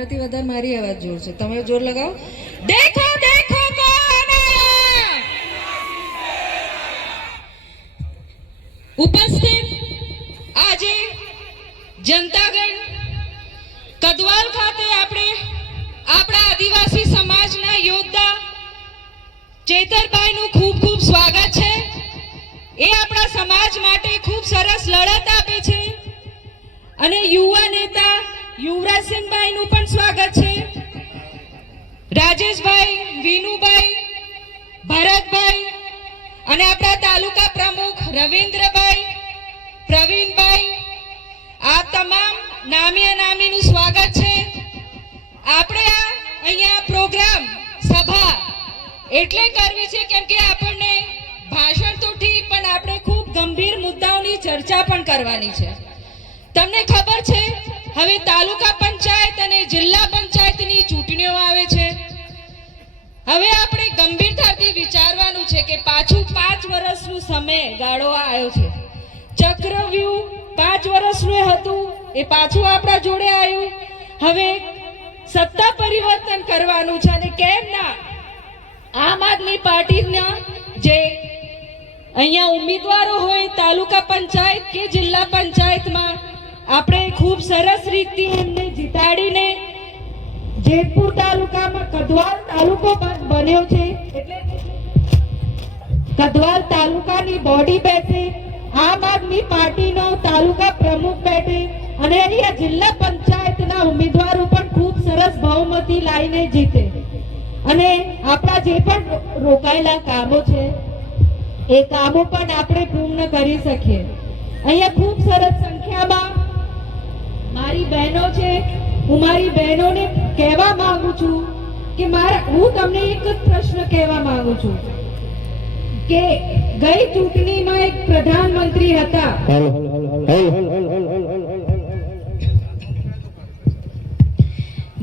તમારાથી વધારે મારી અવાજ જોર છે. તમે જોર લગાવો. દેખો દેખો ઉપસ્થિત આજે જનતાગણ કદવાલ ખાતે આપણે આપણા આદિવાસી સમાજના યોદ્ધા ચેતરભાઈનું ખૂબ ખૂબ સ્વાગત છે. એ આપણા સમાજ માટે ખૂબ સરસ લડત આપે છે. અને યુવા નેતા યુવરાજસિંહભાઈનું પણ સ્વાગત છે. રાજેશભાઈ, વિનુભાઈ, ભરતભાઈ અને આપણા તાલુકા પ્રમુખ રવિન્દ્રભાઈ, પ્રવીણભાઈ, આ તમામ નામી અનામીનું સ્વાગત છે. આપણે આ અહીંયા પ્રોગ્રામ સભા એટલે કરવી છે કેમ કે આપણને ભાષણ તો ઠીક, પણ આપણે ખૂબ ગંભીર મુદ્દાઓની ચર્ચા પણ કરવાની છે. તમને ખબર છે હવે તાલુકા પંચાયત અને જિલ્લા પંચાયતની ચૂંટણીઓ આવે છે. હવે આપણે ગંભીરતાથી વિચારવાનું છે કે પાછું પાંચ વર્ષનું સમય ગાળો આવ્યો છે. ચક્રવ્યૂહ પાંચ વર્ષનું હતું, એ પાછું આપણા જોડે આવ્યું. હવે સત્તા પરિવર્તન કરવાનું છે અને કેમ ના? આમ આદમી પાર્ટીના જે અહીંયા ઉમેદવારો હોય તાલુકા પંચાયત કે પંચાયતમાં આપણે ખૂબ સરસ રીતથી એમને જીતાડીને જેતપુર તાલુકામાં કદવાલ તાલુકો બન્યો છે. કદવાલ તાલુકાની બોડી બેઠે, આમ આદમી પાર્ટીનો તાલુકા પ્રમુખ બેઠે અને અહીંયા જિલ્લા પંચાયતના ઉમેદવારો પણ ખૂબ સરસ બહુમતી લાવીને જીતે. અને આપણા જે પણ રોકાયેલા કામો છે, એ કામો પણ આપણે પૂર્ણ કરી શકીએ. અહીંયા ખૂબ સરસ સંખ્યામાં મારી બહેનો છે હું મારી બહેનોને કહેવા માંગુ છું કે મારા હું તમને એક જ પ્રશ્ન કહેવા માંગુ છું કે ગઈ ચૂંટણીમાં એક પ્રધાનમંત્રી હતા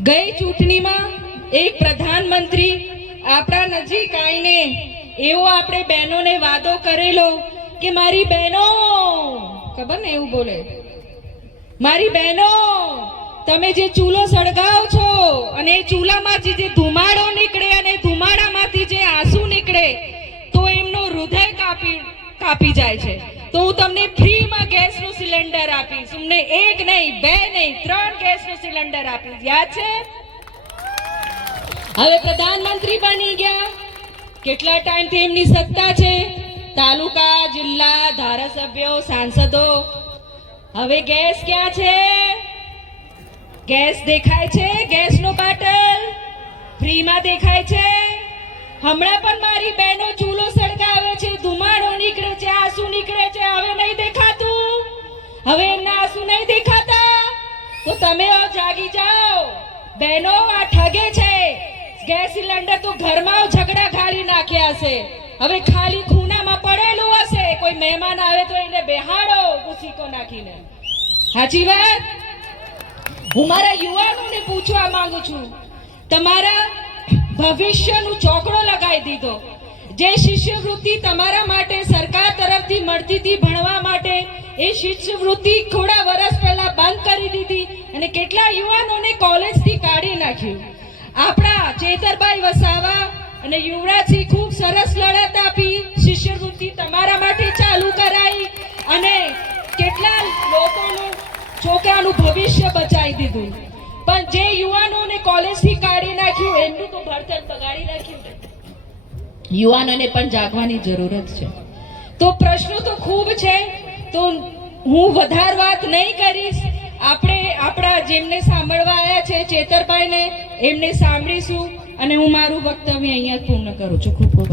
ગઈ ચૂંટણીમાં એક પ્રધાનમંત્રી આપણા નજીક આવીને એવો આપણે બહેનોને વાદો કરેલો કે મારી બહેનો ખબર ને એવું બોલે મારી બહેનો, તમે જે ચૂલો સળગાવો છો અને એ ચૂલામાંથી જે ધુમાડો નીકળે અને ધુમાડામાંથી જે આંસુ નીકળે, તો એમનો હૃદય કાપી કાપી જાય છે. તો હું તમને ફ્રીમાં ગેસનું સિલિન્ડર આપીશ. તમને એક નહીં, બે નહીં, ત્રણ ગેસનું સિલિન્ડર આપીશ. યાદ છે? હવે પ્રધાનમંત્રી બની ગયા. કેટલા ટાઈમથી એમની સત્તા છે? તાલુકા, જિલ્લા, ધારાસભ્યો, સાંસદો હવે ગેસ ક્યાં છે? ગેસ દેખાય છે? ગેસનો બાટલ ફ્રીમાં દેખાય છે? હમણાં પણ મારી બહેનો ચૂલો સળગાવે છે, ધુમાડો નીકળે છે, આંસુ નીકળે છે, હવે નહીં દેખાતું? હવે એમના આંસુ નહીં દેખાતા? તો તમે જાગી જાઓ. બહેનો, આ ઠગે છે. ગેસ સિલિન્ડર તો ઘરમાં ઝઘડા ઘાલી નાખ્યા હશે. હવે ખાલી ખૂણામાં પડેલું હશે. કોઈ મહેમાન આવે તો એને બેહાડો. ગુસીકો નાખીને. સાચી વાત? હું મારા યુવાનોને પૂછવા માંગુ છું. તમારા ભવિષ્યનું ચોકડો લગાવી દીધો. જે શિષ્યવૃત્તિ તમારા માટે સરકાર તરફથી મળતી હતી ભણવા માટે, એ શિષ્યવૃત્તિ થોડા વર્ષ પહેલા બંધ કરી દીધી અને કેટલા યુવાનોને કોલેજથી કાઢી નાખ્યું. આપણા ચેતરભાઈ વસાવા અને યુવરાજસિંહ ખૂબ સરસ લડત આપી શિષ્યવૃત્તિ તમારા માટે ચાલુ કરાઈ અને લોકોનું છોકરાનું ભવિષ્ય બચાવી દીધું. પણ જે યુવાનોને કોલેજથી કાઢી નાખ્યું, એમનું તો ભણતર બગાડી નાખ્યું યુવાનોને પણ જાગવાની જરૂરત છે. તો પ્રશ્નો તો ખૂબ છે. તો હું વધારે વાત નહીં કરીશ. આપણે આપણા જેમને સાંભળવા આવ્યા છે, ચેતરભાઈને એમને સાંભળીશું અને હું મારું વક્તવ્ય અહીંયા પૂર્ણ કરું છું. ખૂબ ખૂબ